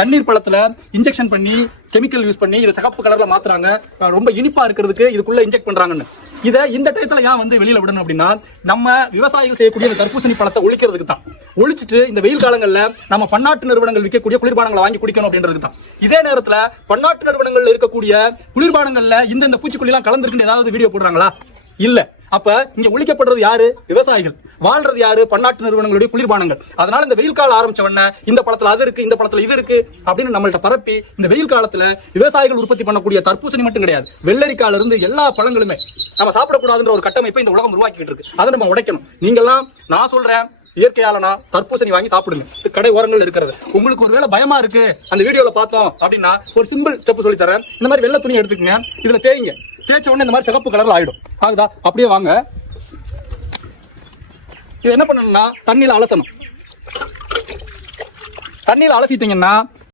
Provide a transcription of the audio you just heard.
தண்ணீர் பழத்துல இன்ஜெக்ஷன் பண்ணி கெமிக்கல் யூஸ் பண்ணி இதை சிகப்பு கலர்ல மாத்துறாங்க, ரொம்ப இனிப்பா இருக்கிறதுக்கு இதுக்குள்ள இன்ஜெக்ட் பண்றாங்கன்னு. இதை இந்த டயத்துல ஏன் வந்து வெளியில விடணும் அப்படின்னா, நம்ம விவசாயிகள் செய்யக்கூடிய இந்த தர்பூசணி பழத்தை ஒழிக்கிறதுக்கு தான். ஒழிச்சிட்டு இந்த வெயில் காலங்கள்ல நம்ம பன்னாட்டு நிறுவனங்கள் விற்கக்கூடிய குளிர்பானங்களை வாங்கி குடிக்கணும் அப்படின்றதுக்கு தான். இதே நேரத்துல பன்னாட்டு நிறுவனங்கள்ல இருக்கக்கூடிய குளிர்பானங்கள்ல இந்த பூச்சிக்கொல்லி எல்லாம் கலந்துருக்கு ஏதாவது வீடியோ போடுறாங்களா? இல்ல. அப்ப இங்க ஒழிக்கப்படுறது யாரு? விவசாயிகள். வாழ்றது யாரு? பன்னாட்டு நிறுவனங்களுடைய குளிர்பானங்கள். அதனால இந்த வெயில் காலம் ஆரம்பிச்ச உடனே இந்த பழத்துல அது இருக்கு, இந்த பழத்துல இது இருக்கு அப்படின்னு நம்மள்ட்ட பரப்பி இந்த வெயில் காலத்துல விவசாயிகள் உற்பத்தி பண்ணக்கூடிய தர்பூசணி மட்டும் கிடையாது, வெள்ளரிக்கால இருந்து எல்லா பழங்களுமே நம்ம சாப்பிடக்கூடாதுன்ற ஒரு கட்டமைப்பை இந்த உலகம் உருவாக்கிட்டு இருக்கு. அதை நம்ம உடைக்கணும். நீங்கெல்லாம் நான் சொல்றேன், இயற்கையாலனா தர்பூசணி வாங்கி சாப்பிடுங்க. கடை ஓரங்கள் இருக்கிறது. உங்களுக்கு ஒருவேளை பயமா இருக்கு அந்த வீடியோல பார்த்தோம் அப்படின்னா ஒரு சிம்பிள் ஸ்டெப் சொல்லி தரேன். இந்த மாதிரி வெள்ளை துணி எடுத்துக்கங்க, இதுல தேய்ங்க. தேய்ச்ச உடனே இந்த மாதிரி சிகப்பு கலர்ல ஆயிடும். ஆகுதா? அப்படியே வாங்க. இது என்ன பண்ணணும்னா தண்ணியில அலசணும். தண்ணியில அலசிட்டீங்கன்னா